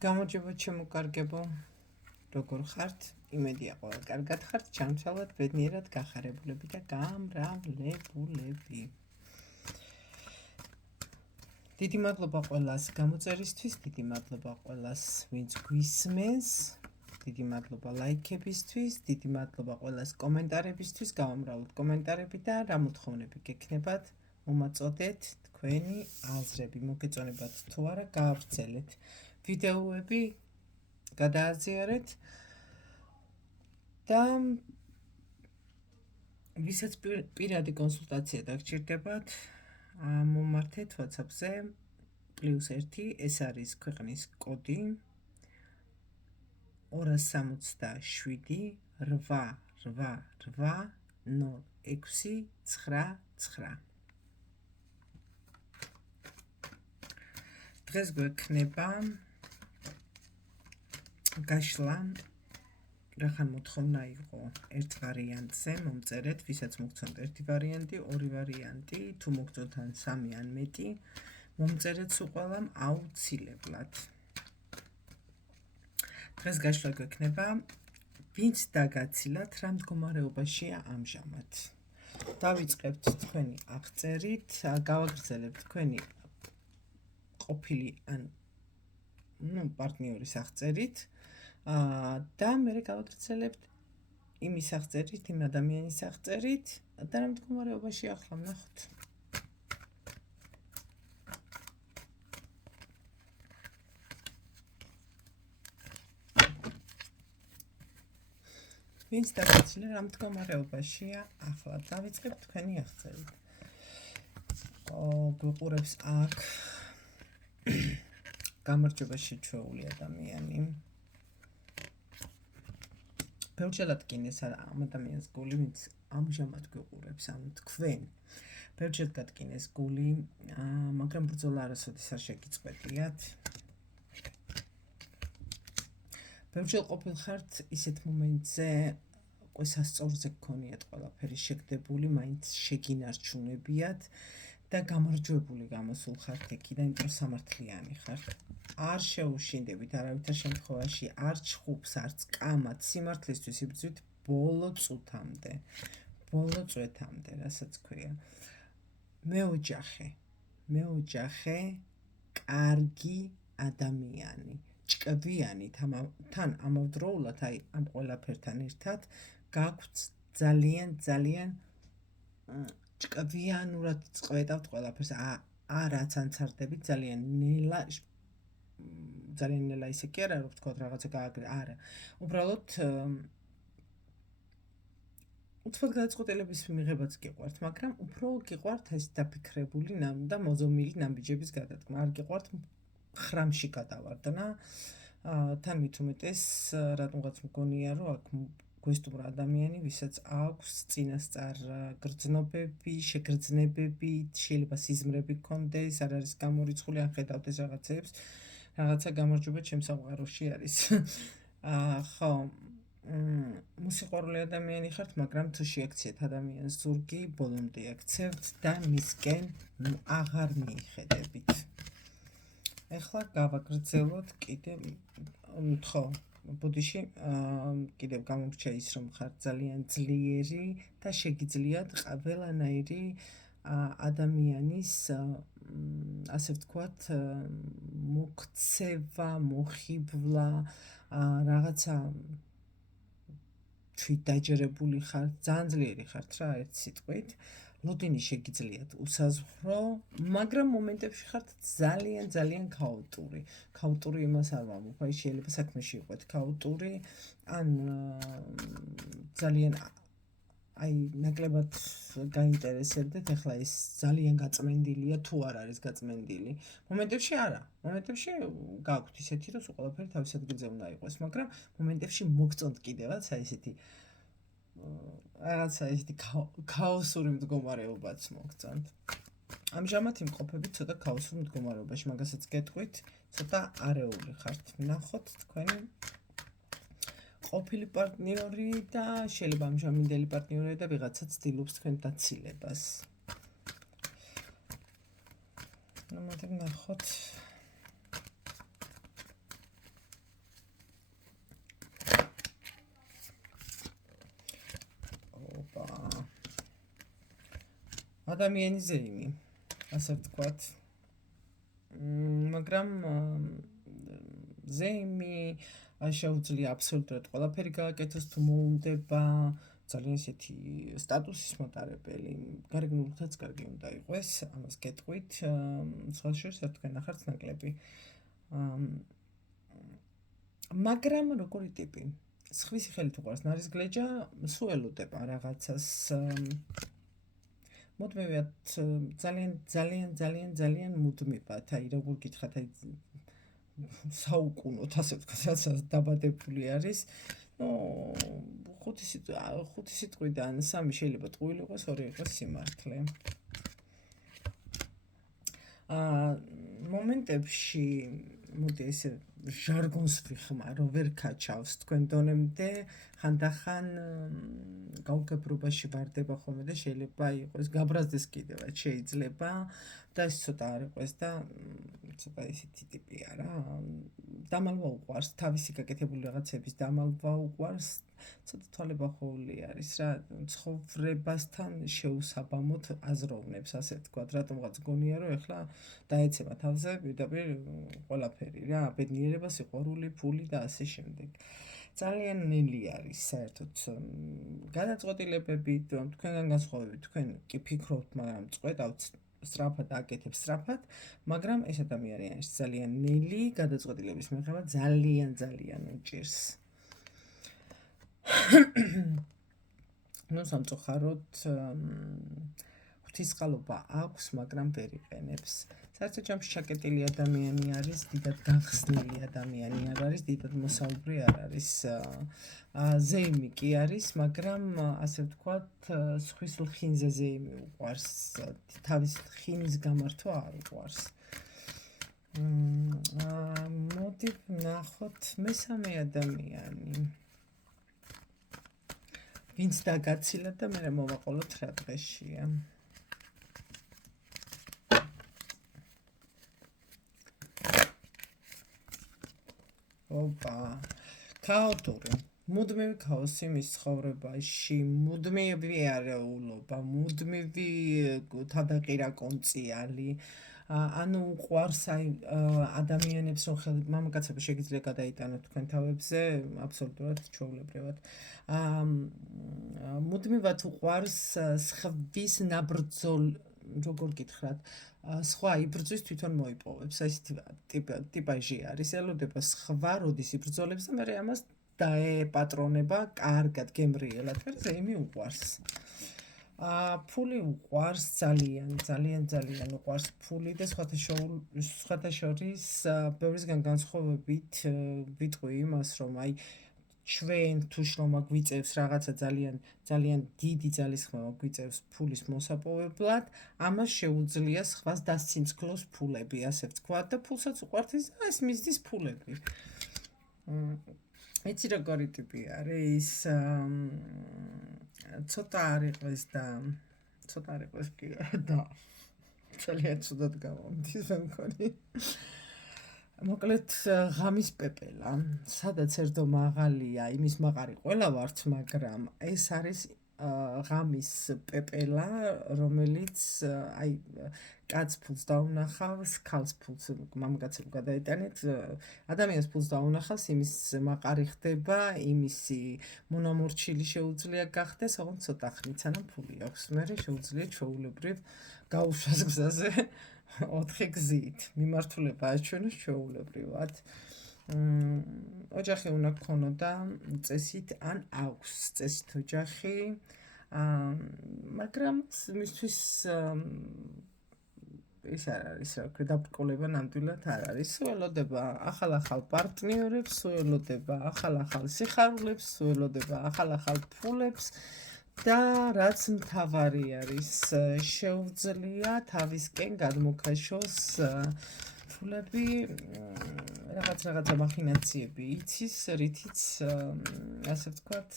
გამარჯობა ჩემო კარგებო, როგორ ხართ? იმედია ყველა კარგად ხართ, ჩამცალოთ ბედნიერად გახარებულები და გამრავლებულები. დიდი მადლობა ყველას გამოწერისთვის, დიდი მადლობა ყველას ვინც გვისმენს, დიდი მადლობა ლაიქებისთვის, დიდი მადლობა ყველას კომენტარებისთვის, გავამრავლოთ კომენტარები და რა მოთხოვნები გექნებათ, მომაწოდეთ თქვენი აზრები, მოგეწონებათ თუ არა, გაავრცელეთ. ვიდეოები გადააზიარეთ და ვისაც პირადი კონსულტაცია დაგჭირდებათ, მომართეთ WhatsApp-ზე +1, ეს არის ქვეყნის კოდი 267 888 0699. დღეს გვექნება გაშლა, რახან მოთხოვნა იყო ერთ ვარიანტზე, მომწერეთ, ვისაც მოგწონთ ერთი ვარიანტი, ორი ვარიანტი, თუ მოგწონთ ან სამი ან მეტი, მომწერეთ სულ ყველამ აუცილებლად. დღეს გაშლა გვექნება, ვინც დაგაცილათ, რა მდგომარეობაშია ამჟამად. დავიწყებთ თქვენი აღწერით, გავაგრძელებთ თქვენი ყოფილი ან პარტნიორის აღწერით და მე გავაგრძელებთ იმის აღწერით, იმ ადამიანის აღწერით და რა მდგომარეობაში ახლა ვნახოთ. ვინც დაგაცილეთ, რა მდგომარეობაშია ახლა. დავიწყებთ თქვენი აღწერით. გვიყურებს აქ გამარჯობა შეჩვეული ადამიანი. ბევრჯერად გინეს ამ ადამიანს გული, ვინც ამჟამად გვიყურებს, ანუ თქვენ. ბევრჯერ გადგინეს გული, მაგრამ ბრძოლა არასოდეს არ შეგიწყვეტიათ. ბევრჯერ ყოფილხართ ისეთ მომენტზე, უკვე სასწორზე გქონიათ ყველაფერი შეგდებული, მაინც შეგინარჩუნებიათ და გამარჯვებული გამოსულ ხართ იქიდან, იმიტომ რომ სამართლიანი ხართ. არ შეუშინდებით არავითარ შემთხვევაში, არ ჩხუბს, არც კამათ, სიმართლისთვის იბრძვით ბოლო წუთამდე, ბოლო წვეთამდე, რასაც ქვია. მეოჯახე, კარგი ადამიანი, ჭკვიანი, თან ამავდროულად, აი ამ ყველაფერთან ერთად, გაქვთ ძალიან ჭკვიანურად წყვეტავთ ყველაფერს, არაც ანცარდებით, ძალიან ნელა ისე კი არა, რომ ვთქვათ რაღაცა გააგრე, არა. უბრალოდ უცბად გადაწყვეტილების მიღებაც გიყვართ, მაგრამ უფრო გიყვართ ეს დაფიქრებული და მოზომილი ნაბიჯების გადადგმა. არ გიყვართ ხრამში გადავარდნა, თან მით უმეტეს რატომღაც მგონია, რომ აქ გვესტუმრა ადამიანი, ვისაც აქვს წინასწარ გრძნობები, შეგრძნებები, შეიძლება სიზმრები გქონდეს, არ არის გამორიცხული, ან ხედავდეს რაღაცებს, რაღაცა გამარჯვება ჩემს სამყაროში არის. ხო, მოსიყვარულე ადამიანი ხართ, მაგრამ თუ შეაქციეთ ადამიანს ზურგი, ბოლომდე აქცევთ და მისკენ აღარ მიიხედებით. ეხლა გავაგრძელოთ კიდევ, ხო, ბუდიში კიდევ გამომრჩა ის, რომ ხართ ძალიან ძლიერი და შეგიძლიათ ყველანაირი ადამიანის, ასე ვთქვათ, მოქცევა, მოხიბლა, რაღაცა თვით დაჯერებული ხართ, ძალიან ძლიერი ხართ რა, ერთ სიტყვით. ლოდინი შეგიძლიათ უსაზღვრო, მაგრამ მომენტებში ხართ ძალიან ქაოტური. ქაოტური იმას არ ვამბობ, აი შეიძლება საქმეში იყოთ ქაოტური, ან ძალიან აი ნაკლებად გაინტერესებდეთ, ეხლა ეს ძალიან გაწმენდილია თუ არ არის გაწმენდილი. მომენტებში არა, მომენტებში გაქვთ ისეთი, რომ ყველაფერი თავის ადგილზე უნდა იყოს, მაგრამ მომენტებში მოგწონთ კიდევაც აი ესეთი რაღაცა ისეთი ქაოსური მდგომარეობაც მოგწონთ. ამჟამად იმყოფებით ცოტა ქაოსურ მდგომარეობაში, მაგასაც გეტყვით, ცოტა არეული ხართ. ვნახოთ თქვენი ყოფილი პარტნიორი და შეიძლება ამჟამინდელი პარტნიორი და ვიღაცა ცდილობს თქვენ დაცილებას. მოდი ვნახოთ. ადამიანის ზეიმი, ასე ვთქვათ. მაგრამ ზეიმი შეუძლია აბსოლუტურად ყველაფერი გააკეთოს თუ მოუნდება, ძალიან ისეთი სტატუსის მოტარებელი, გარეგნულთაც კარგი უნდა იყოს, ამას გეტყვით, სხვა შორის არ თქვენ ახართ ნაკლები. მაგრამ როგორი ტიპი? სხვისი ხელით უყვარს ნარისგლეჯა, სულ რაღაცას მოდმევიათ ძალიან მუდმივად, აი როგორ გითხრათ, აი საუკუნოდ ასე ვთქვათ, რაც დაბადებული არის. ხუთი სიტყვიდან სამი შეიძლება ტყუილი იყოს, ორი იყოს სიმართლე. მომენტებში მოდი ესე ჟარგონს ვიხმარო, ვერ ქაჩავს თქვენ დონემდე, ხანდახან გაუგებრობაში ვარდება ხოლმე და შეიძლება იყოს გაბრაზდეს კიდევაც შეიძლება და ეს ცოტა არ იყოს და ცოტა ისეთი ტიპია რა. დამალვა უყვარს, თავისი გაკეთებული რაღაცების დამალვა უყვარს, ცოტა თვალებახოული არის რა, ცხოვრებასთან შეუსაბამოდ აზროვნებს, ასე ვთქვათ, რატომღაც გონია რომ ეხლა დაეცემა თავზე პირდაპირ ყველაფერი რა, ბედნიერება, სიყვარული, ფული და ასე შემდეგ. ძალიან ნელი არის საერთოდ გადაწყვეტილებებით, თქვენგან განსხვავებით, თქვენ კი ფიქრობთ, მაგრამ წყვეტავთ სწრაფად აკეთებს სწრაფად, მაგრამ ეს ადამიანი არის ძალიან ნელი, გადაწყვეტილების მიღება ძალიან უჭირს. ნუ სამწუხაროდ ღვთისყალობა აქვს, მაგრამ ვერ იყენებს. საერთოდ ჯამში ჩაკეტილი ადამიანი არის, დიდად გახსნილი ადამიანი არ არის, დიდად მოსაუბრი არ არის. ზეიმი კი არის, მაგრამ ასე ვთქვათ, სხვის ლხინზე ზეიმი უყვარს, თავის ლხინის გამართვა არ უყვარს. მოდი ვნახოთ მესამე ადამიანი. ვინც დაგაცილა და მე მოვაყოლოთ რა დღეშია. ოპა, ქაოტური, მუდმივი ქაოსი მის ცხოვრებაში, მუდმივი არეულობა, მუდმივი თავდაყირა კონწიალი, ანუ უყვარს აი ადამიანებს რომ მამაკაცები შეგიძლია გადაიტანოთ თქვენ თავებზე, აბსოლუტურად ჩვეულებრივად. მუდმივად უყვარს სხვის ნაბრძოლ, როგორ გითხრათ, სხვა იბრძვის თვითონ მოიპოვებს, ესეთი ტიპაჟი არის, ელოდება სხვა როდის იბრძოლებს და მე ამას დაეპატრონება კარგად გემრიელად, მე ზეიმი უყვარს. ფული უყვარს ძალიან უყვარს ფული და სხვათა შორის ბევრისგან განსხვავებით ვიტყვი იმას, რომ აი ჩვენ თუ შრომა გვიწევს რაღაცა ძალიან დიდი ძალისხმევა გვიწევს ფულის მოსაპოვებლად, ამას შეუძლია სხვას დასცინცქლოს ფულები, ასე ვთქვათ და ფულსაც უყვართ ეს მისდის ფულები. იცი როგორი ტიპი არის, ცოტა არ იყოს და ძალიან ცუდად გამომდის მე მგონი. მოკლედ ღამის პეპელა, სადაც ერთო მაღალია, იმის მაყარი ყველა ვართ, მაგრამ ეს არის ღამის პეპელა, რომელიც აი კაც ფულს დაუნახავს, ქალს ფულს მამაკაცებს გადაეტანეთ, ადამიანს ფულს დაუნახავს, იმის მაყარი ხდება, იმისი მონამორჩილი შეუძლია გახდეს, ოღონდ ცოტა ხნით, სანამ ფული აქვს. მე შეუძლია ჩვეულებრივ გაუშვას გზაზე 4 გზით. მიმართულება აჩვენოს ჩვეულებრივად. ოჯახი უნდა გქონოდა წესით ან აქვს წესით ოჯახი, მაგრამ მისთვის ის არ არის, რა ვქო, დაბრკოლება ნამდვილად არ არის. სულელოდება ახალ პარტნიორებს, სულელოდება ახალ სიხარულებს, სულელოდება ახალ ფულებს და რაც მთავარი არის, შეუძლია თავისკენ გადმოქაშოს ფულები, რაღაცა მახინაციები იცის, რითიც ასე ვთქვათ,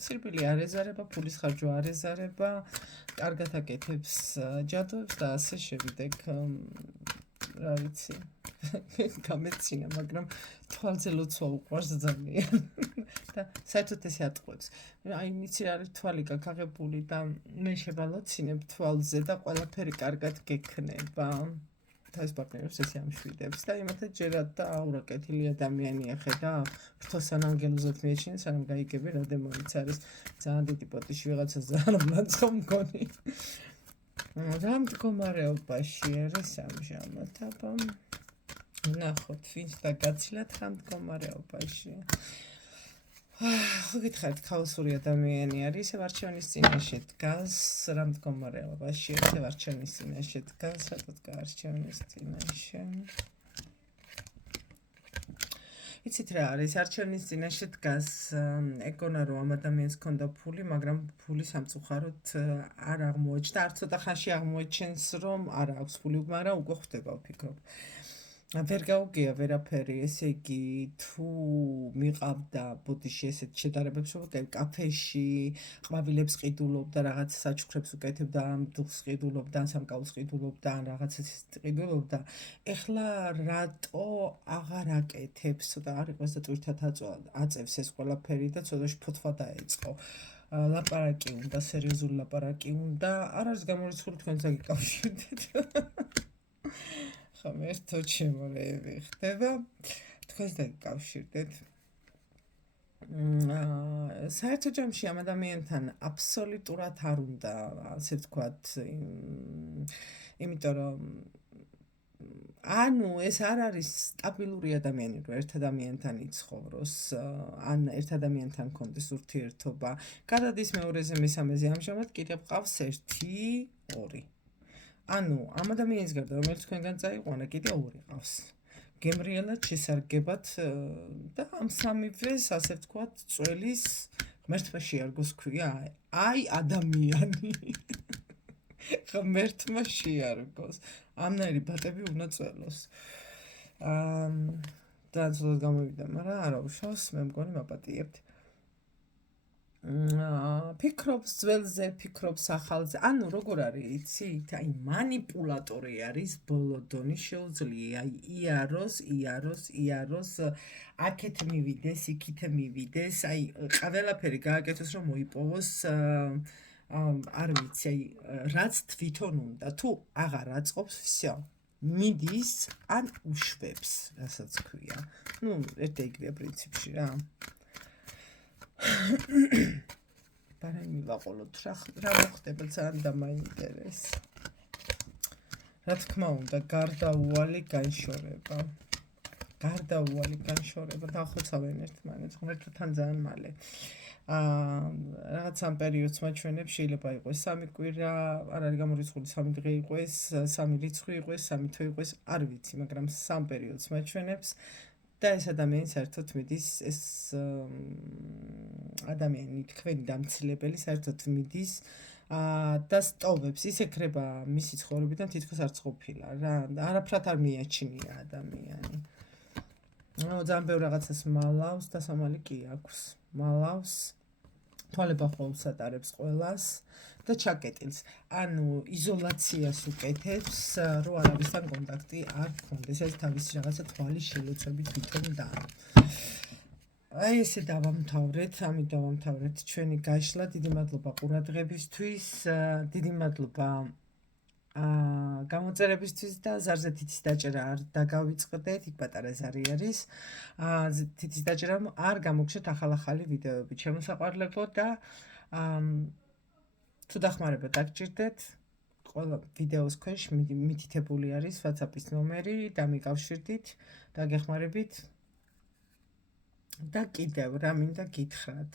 სირბილი არ ეზარება, ფულის ხარჯვა არ ეზარება, კარგად აკეთებს ჯადოებს და ასე შემდეგ. რა ვიცი. გამეცინა, მაგრამ თვალზე ლოცვა უყვარს ძალიან. და საერთოდ ესე ატყუებს. აი, იცი რა არის თვალი გაგაღებული და მე შევალოცინებ თვალზე და ყველაფერი კარგად გექნება. თავის პარტნიორს ესე ამშვიდებს და იმათაც ჯერად და აურა კეთილი ადამიანია ხედა. ფრთოსან ანგელოზად მიეჩინე, სანამ გაიგები რა დემონიც არის. ძალიან დიდი პოტიში ვიღაცაზე არ მლაცხო მგონი. რა მდგომარეობაში არის ამჟამად, აბა ნახოთ, ვინც და გაცილად რა მდგომარეობაში. ხო გითხარით, ქაოსური ადამიანი არის, ისევ არჩევნის წინაშე დგას, რა მდგომარეობაში, ისევ არჩევნის წინაშე დგას, რატო დგა არჩევნის წინაშე? იცით რა არის, არჩევნის წინაშე დგას, ეგონა რომ ამ ადამიანს ჰქონდა ფული, მაგრამ ფული სამწუხაროდ არ აღმოაჩნდა, არც ცოტა ხანში აღმოაჩენს, რომ არ აქვს ფული, მაგრამ უკვე ხვდება ვფიქრობ. ვერ გაუგია ვერაფერი, ესე იგი, თუ მიყავდა ბოდიში ესეთ შედარებებს, რომ კაფეში ყვავილებს ყიდულობდა, რაღაც საჩუქრებს უკეთებდა, ამ დუხს ყიდულობდა, სამკაულს ყიდულობდა, ან რაღაცას ყიდულობდა. ეხლა რატო აღარ აკეთებს, ცოტა არ იყოს და ტვირთად აწევს ეს ყველაფერი და ცოტაში ფოთვა დაეწყო. ლაპარაკი უნდა, სერიოზული ლაპარაკი უნდა, არ არის გამორიცხული თქვენს დაგიკავშირდით. ხომ ერთად შემორევი ხდება, თქვენს დაგიკავშირდეთ. საერთო ჯამში ამ ადამიანთან აბსოლუტურად არ უნდა, ასე ვთქვათ, იმიტომ რომ ანუ ეს არ არის სტაბილური ადამიანი, რომ ერთ ადამიანთან იცხოვროს, ან ერთ ადამიანთან კონდეს ურთიერთობა. გადადის მეორეზე, მესამეზე, ამჟამად კიდევ ყავს 1, 2. ანუ ამ ადამიანის გარდა, რომელიც თქვენგან წაიყვანა, კიდევ 2 ყავს. გემრიელად შესარგებად და ამ სამივეს, ასე ვთქვათ, წველის ღმერთმა შეარგოს ქვია. აი ადამიანი. ღმერთმა შეარგოს. ამნაირი ბატები უნდა წველოს. და ცოტა გამოვიდა, მაგრამ არა უშავს, მე მგონი მაპატიებთ. ფიქრობს ძველზე, ფიქრობს ახალზე. ანუ როგორ არის, იცით? აი მანიპულატორი არის ბოლო დონის, შეუძლია იაროს, აქეთ მივიდეს, იქით მივიდეს, აი ყველაფერი გააკეთოს, რომ მოიპოვოს არ ვიცი, აი რაც თვითონ უნდა, თუ აღარ აწყობს, всё. მიდის ან უშვებს, რასაც ქვია. ნუ ერთ ეგრეა პრინციპში რა. ბარემ მივაყოლოთ რა მოხდება, ძალიან დამაინტერესა. რა თქმა უნდა, გარდაუვალი განშორება. დახოცავენ ერთმანეთს, ღმერთთან ძალიან მალე. რაღაც ამ პერიოდს მაჩვენებს, შეიძლება იყოს 3 კვირა, არ არის გამორიცხული 3 დღე იყოს, 3 რიცხვი იყოს, 3 თვე იყოს, არ ვიცი, მაგრამ 3 პერიოდს მაჩვენებს. და ეს ადამიანი საერთოდ მიდის, ეს ადამიანი, თქვენი დამცილებელი საერთოდ მიდის და სტოვებს, ის ეკრება მისი ცხოვრებიდან თითქოს არც ყოფილა რა, არაფრად არ მიაჩნია ადამიანი. ძალიან ბევრ რაღაცას მალავს და სამალი კი აქვს. მალავს, თვალება ხოლმე ატარებს ყველას და ჩაკეტილს. ანუ იზოლაციას უკეთებს, რომ არავისთან კონტაქტი არ გქონდეს. ეს თავისი რაღაცა თვალის შელოცვებით თვითონ და. აი ესე დავამთავრეთ, ამით დავამთავრეთ ჩვენი გაშლა. დიდი მადლობა ყურადღებისთვის, დიდი მადლობა გამოწერებისთვის და ზარზე თითის დაჭერა არ დაგავიწყდეთ, იქ პატარა ზარი არის. თითის დაჭერამ არ გამოგჩეთ ახალ-ახალი ვიდეოები. შემოსაყვარლებო და თუ დახმარება დაგჭირდეთ, ყველა ვიდეოს ქვეშ მითითებული არის WhatsApp-ის ნომერი, დამიკავშირდით, დაგეხმარებით. და კიდევ რა მინდა გითხრათ.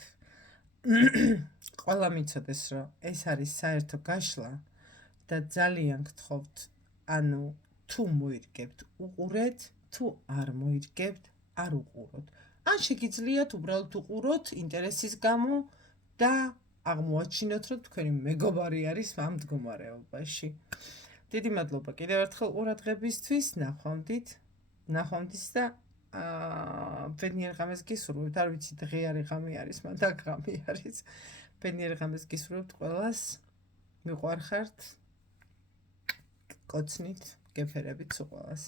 ყველა მიცოდეს, რომ ეს არის საერთო გაშლა და ძალიან გთხოვთ, ანუ თუ მოირგებთ, უყურეთ, თუ არ მოირგებთ, არ უყუროთ. ან შეგიძლიათ უბრალოდ უყუროთ ინტერესის გამო და აღმოაჩინოთ, რომ თქვენი მეგობარი არის ამ მდგომარეობაში. დიდი მადლობა კიდევ ერთხელ ყურადღებისთვის, ნახვამდის და ბედნიერ ღამეს გისურვებთ, არ ვიცი დღე არის ღამე არის, მაგრამ ღამე არის. ბედნიერ ღამეს გისურვებთ ყველას. მიყვარხართ. კოცნით, გეფერებით სულ ყველას.